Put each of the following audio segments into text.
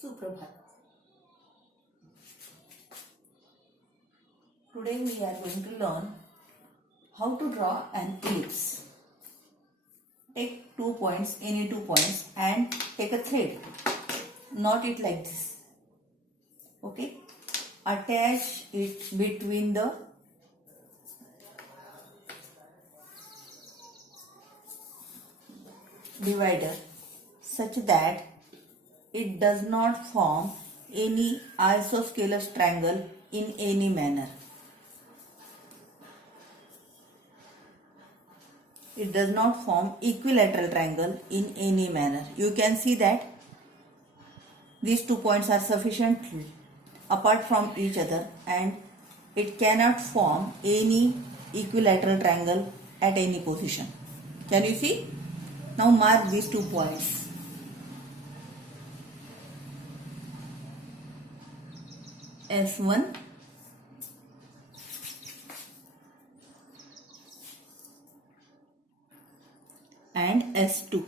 Suprabhat. Today we are going to learn how to draw an ellipse. Take 2 points, any 2 points, and take a thread. Knot it like this. Okay? Attach it between the divider such that it does not form any isosceles triangle in any manner. It does not form equilateral triangle in any manner. You can see that these 2 points are sufficiently apart from each other and it cannot form any equilateral triangle at any position. Can you see? Now mark these 2 points. S1 and S2.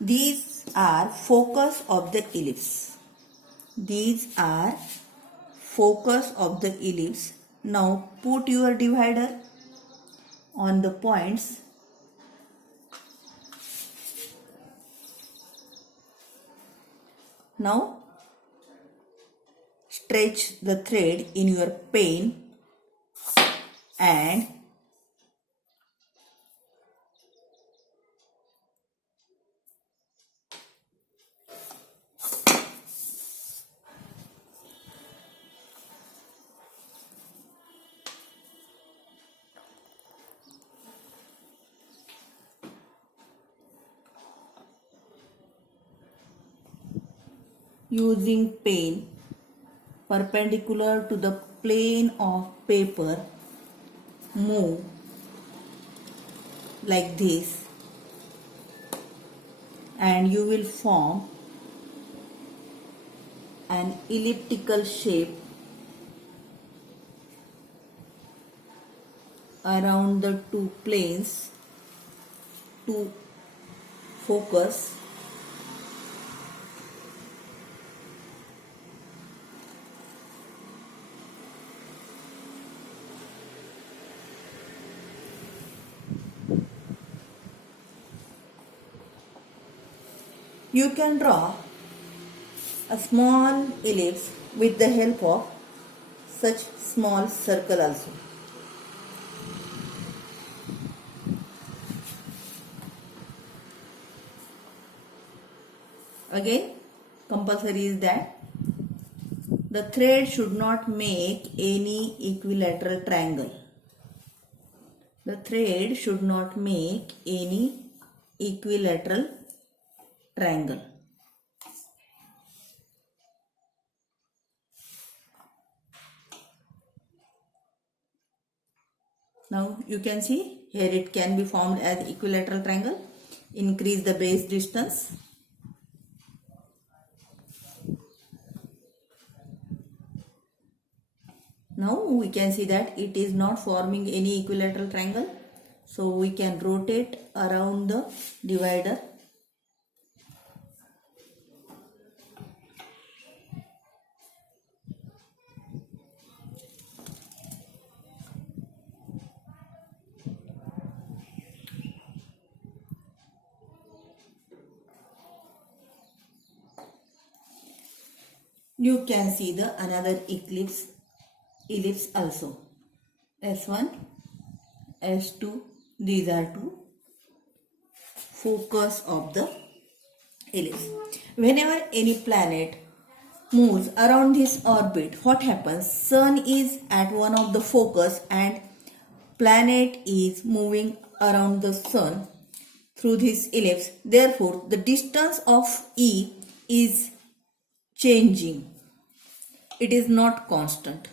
These are focus of the ellipse. These are focus of the ellipse. Now put your divider on the points. Now stretch the thread in your pen and using pen perpendicular to the plane of paper, move like this and you will form an elliptical shape around the 2 planes to focus. You can draw a small ellipse with the help of such small circle also. Again, compulsory is that the thread should not make any equilateral triangle. The thread should not make any equilateral triangle. Now you can see here it can be formed as equilateral triangle. Increase the base distance. Now we can see that it is not forming any equilateral triangle. So we can rotate around the divider. You can see the another ellipse also. S1, S2, these are 2 focus of the ellipse. Whenever any planet moves around this orbit, what happens? Sun is at one of the focus and planet is moving around the sun through this ellipse. Therefore, the distance of E is changing. It is not constant.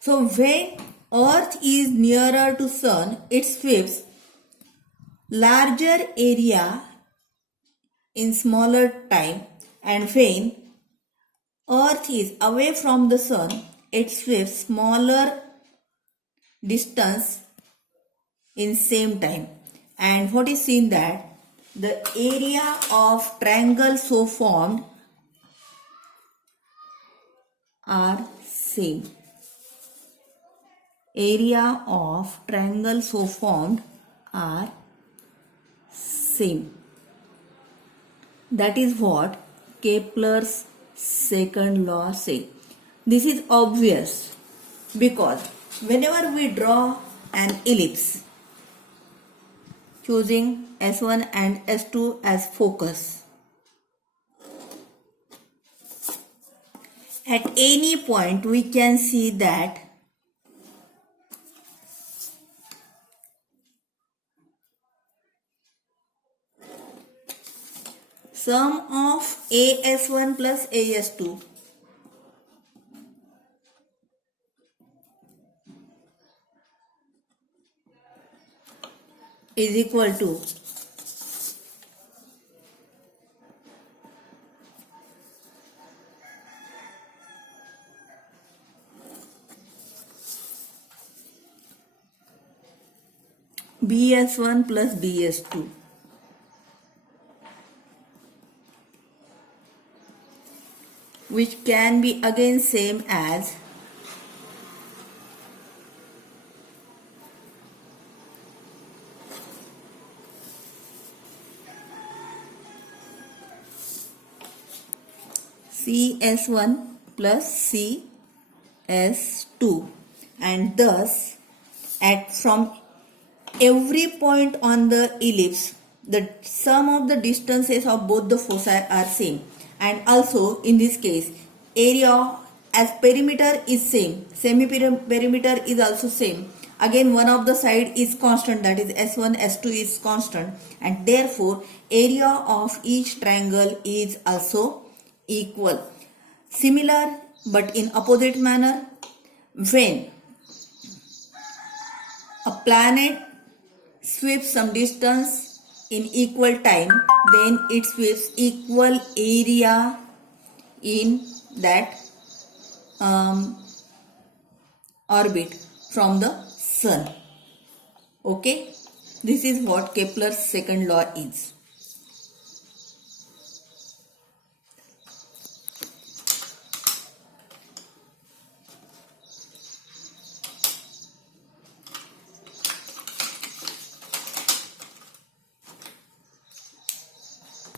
So when Earth is nearer to Sun, it sweeps larger area in smaller time, and when Earth is away from the Sun, it sweeps smaller distance in same time. and what is seen that the area of triangle so formed are same. Area of triangle so formed are same. That is what Kepler's second law says. This is obvious because whenever we draw an ellipse choosing S1 and S2 as focus, at any point we can see that sum of AS1 plus AS2 is equal to BS1 plus BS2. Which can be again same as CS1 plus CS2, and thus from every point on the ellipse the sum of the distances of both the foci are same, and also in this case area as perimeter is same, semi-perimeter is also same. Again one of the side is constant, that is S1, S2 is constant, and therefore area of each triangle is also equal. Similar but in opposite manner, when a planet sweeps some distance in equal time, then it sweeps equal area in that orbit from the sun. Okay, this is what Kepler's second law is.